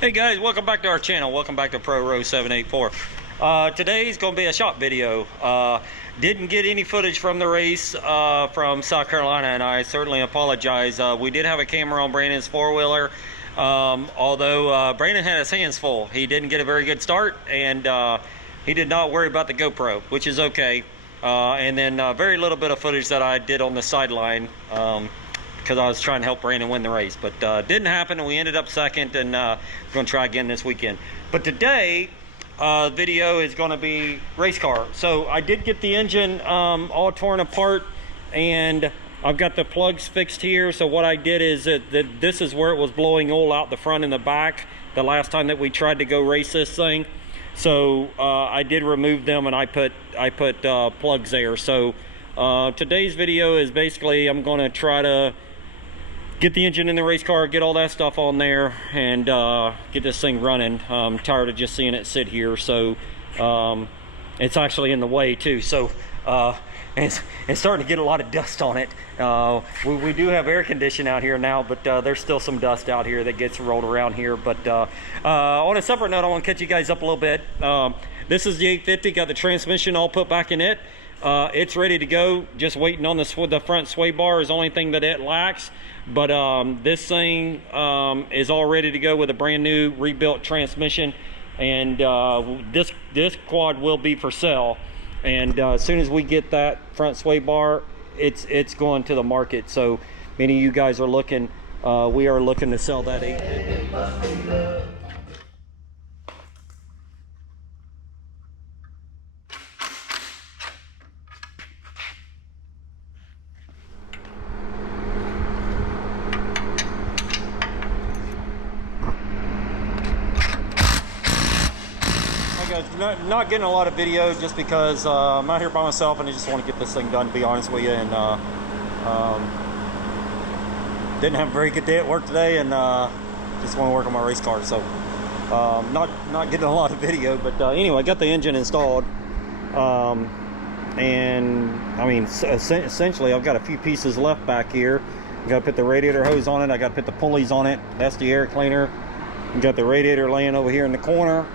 Hey guys, welcome back to our channel. Welcome back to Pro Row 784. Today's going to be a shop video. Didn't get any footage from the race from South Carolina, and I certainly apologize. We did have a camera on Brandon's four-wheeler, although Brandon had his hands full. He didn't get a very good start, and he did not worry about the GoPro, which is okay. And then very little bit of footage that I did on the sideline, because I was trying to help Brandon win the race, but didn't happen, and we ended up second, and we're going to try again this weekend. But today, video is going to be race car. So I did get the engine all torn apart, and I've got the plugs fixed here. So what I did is that this is where it was blowing oil out the front and the back the last time that we tried to go race this thing. So I did remove them, and I put plugs there. So today's video is basically I'm going to try to get the engine in the race car, get all that stuff on there, and get this thing running. I'm tired of just seeing it sit here, so it's actually in the way too. So it's starting to get a lot of dust on it. We do have air conditioning out here now, but there's still some dust out here that gets rolled around here. But on a separate note, I want to catch you guys up a little bit. This is the 850, got the transmission all put back in it. It's ready to go, just waiting on the front sway bar is the only thing that it lacks. But this thing is all ready to go with a brand new rebuilt transmission, and this quad will be for sale. And as soon as we get that front sway bar, it's going to the market. So many of you guys are looking, we are looking to sell that 850. Not getting a lot of video just because I'm out here by myself and I just want to get this thing done, to be honest with you. And didn't have a very good day at work today, and just want to work on my race car. So not getting a lot of video, but anyway, I got the engine installed, and I mean essentially I've got a few pieces left back here. I got to put the radiator hose on it, I got to put the pulleys on it, that's the air cleaner. I got the radiator laying over here in the corner.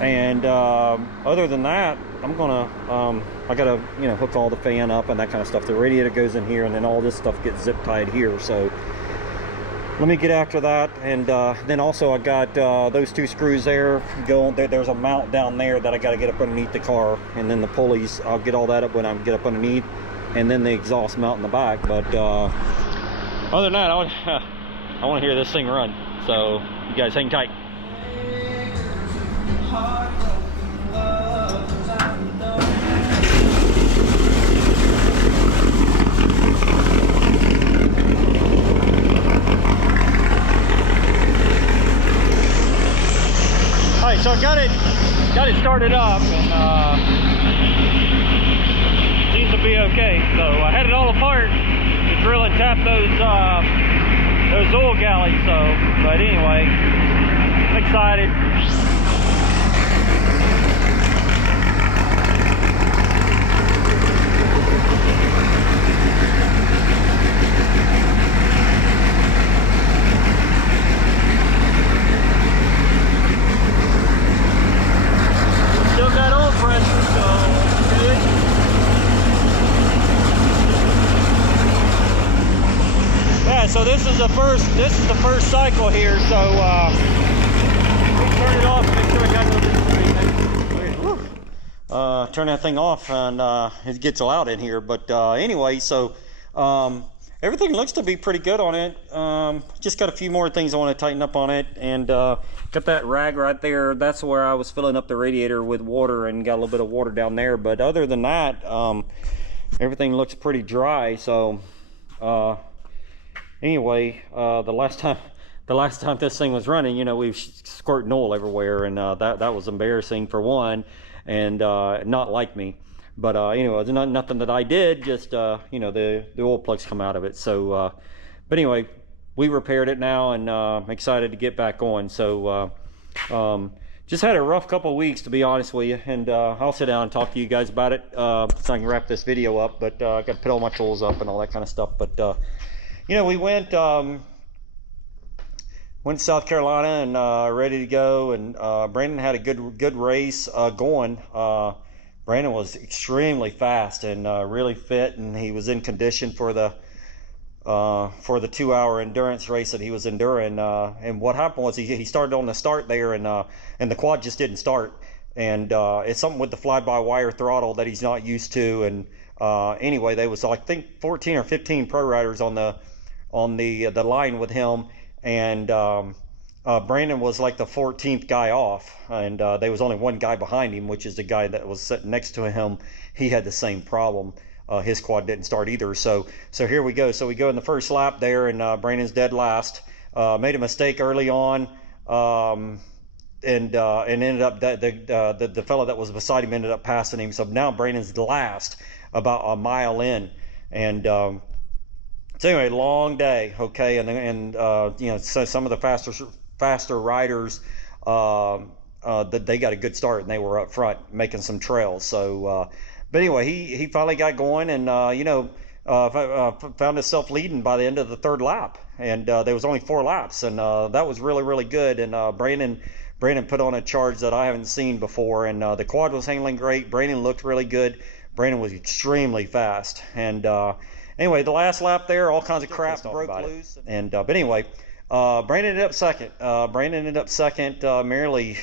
And other than that, I'm gonna I gotta hook all the fan up and that kind of stuff. The radiator goes in here, and then all this stuff gets zip tied here. So let me get after that. And then also I got those two screws there going. There's a mount down there that I got to get up underneath the car, and then the pulleys, I'll get all that up when I get up underneath, and then the exhaust mount in the back. But other than that, I want to hear this thing run. So you guys hang tight. Alright, so I got it started up, and seems to be okay. So I had it all apart to drill and tap those oil galleys. So, but anyway, I'm excited. So this is the first cycle here. So we turn it off, make sure I got turn that thing off, and it gets loud in here. But anyway, so everything looks to be pretty good on it. Just got a few more things I want to tighten up on it, and got that rag right there. That's where I was filling up the radiator with water, and got a little bit of water down there. But other than that, everything looks pretty dry. So anyway, the last time this thing was running, we was squirting oil everywhere, and that was embarrassing for one, and not like me. But anyway, it's nothing that I did, just the oil plugs come out of it. So but anyway, we repaired it now, and I'm excited to get back on. So just had a rough couple of weeks, to be honest with you, and I'll sit down and talk to you guys about it so I can wrap this video up. But I got to put all my tools up and all that kind of stuff. But we went went to South Carolina and ready to go. And Brandon had a good race going. Brandon was extremely fast and really fit, and he was in condition for the 2-hour endurance race that he was enduring. And what happened was he started on the start there, and the quad just didn't start. And it's something with the fly-by-wire throttle that he's not used to. And anyway, there was, I think, 14 or 15 pro riders on the line with him, and Brandon was like the 14th guy off, and there was only one guy behind him, which is the guy that was sitting next to him. He had the same problem. His quad didn't start either. So here we go. So we go in the first lap there, and Brandon's dead last. Made a mistake early on, and ended up the fellow that was beside him ended up passing him. So now Brandon's last, about a mile in, and so anyway, long day. Okay, and you know, so some of the faster riders, they got a good start, and they were up front making some trails. So but anyway, he finally got going, and you know, found himself leading by the end of the third lap, and there was only 4 laps, and that was really good. And Brandon put on a charge that I haven't seen before, and the quad was handling great. Brandon looked really good. Brandon was extremely fast, and anyway, the last lap there, all kinds of crap broke loose. And but anyway, Brandon ended up second. Merely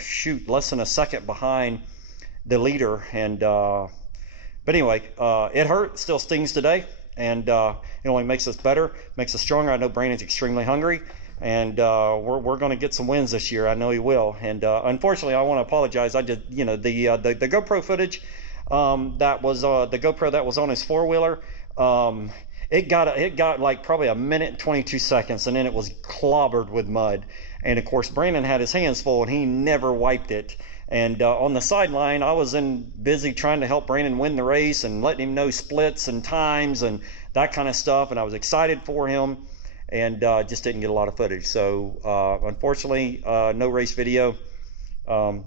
less than a second behind the leader. And but anyway, it hurt, still stings today, and it only makes us better, makes us stronger. I know Brandon's extremely hungry, and we're going to get some wins this year. I know he will. And unfortunately, I want to apologize. I did, you know, the GoPro footage, that was the GoPro that was on his 4-wheeler. It got like probably a minute and 22 seconds, and then it was clobbered with mud. And of course, Brandon had his hands full, and he never wiped it. And on the sideline, I was busy trying to help Brandon win the race and letting him know splits and times and that kind of stuff. And I was excited for him, and just didn't get a lot of footage. So unfortunately, no race video from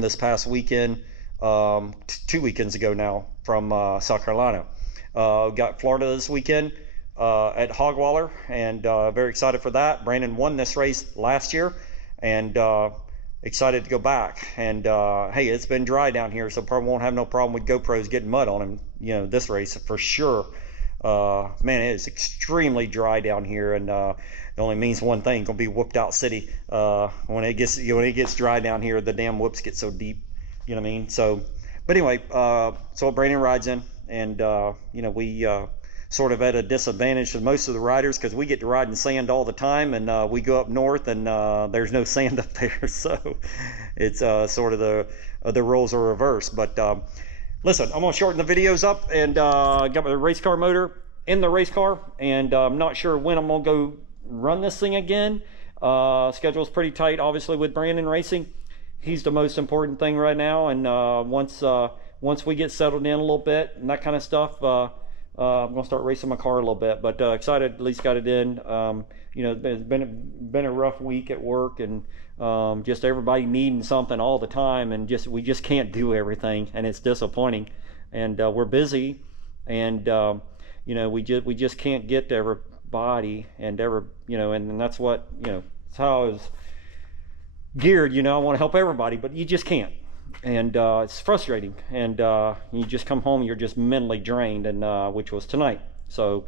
this past weekend, 2 weekends ago now, from South Carolina. Got Florida this weekend at Hogwaller, and very excited for that. Brandon won this race last year, and excited to go back. And hey, it's been dry down here, so probably won't have no problem with GoPros getting mud on him, you know, this race for sure. Man, it is extremely dry down here, and it only means one thing: gonna be whooped out city. When it gets dry down here, the damn whoops get so deep, you know what I mean? So, but anyway, so Brandon rides in, and you know, we sort of at a disadvantage to most of the riders, because we get to ride in sand all the time, and we go up north, and there's no sand up there. So it's sort of the roles are reversed. But listen, I'm gonna shorten the videos up, and got my race car motor in the race car, and I'm not sure when I'm gonna go run this thing again. Schedule's pretty tight, obviously, with Brandon racing. He's the most important thing right now, and once we get settled in a little bit and that kind of stuff, I'm gonna start racing my car a little bit. But excited, at least got it in. You know, it's been a rough week at work, and just everybody needing something all the time, and we just can't do everything, and it's disappointing. And we're busy, and you know, we just can't get to everybody, and you know, and that's what, you know, it's how I was geared. You know, I want to help everybody, but you just can't. And it's frustrating, and you just come home, you're just mentally drained, and which was tonight. So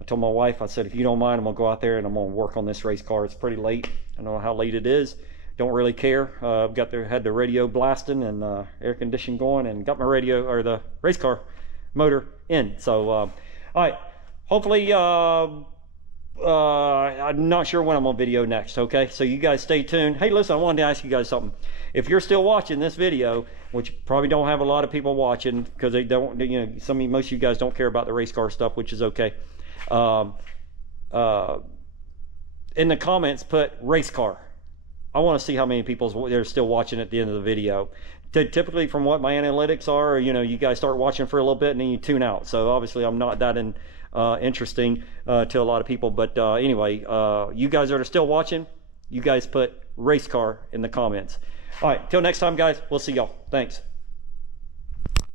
I told my wife, I said, if you don't mind, I'm gonna go out there and I'm gonna work on this race car. It's pretty late. I don't know how late it is, don't really care. I've had the radio blasting and air conditioning going, and got my radio, or the race car motor in. So all right, hopefully I'm not sure when I'm on video next. Okay, so you guys stay tuned. Hey, listen, I wanted to ask you guys something. If you're still watching this video, which probably don't have a lot of people watching, because they don't, you know, most of you guys don't care about the race car stuff, which is okay. In the comments, put race car. I want to see how many people are still watching at the end of the video. Typically, from what my analytics are, you know, you guys start watching for a little bit and then you tune out. So obviously, I'm not that interesting to a lot of people. But anyway, you guys that are still watching, you guys put race car in the comments. All right, till next time, guys, we'll see y'all. Thanks.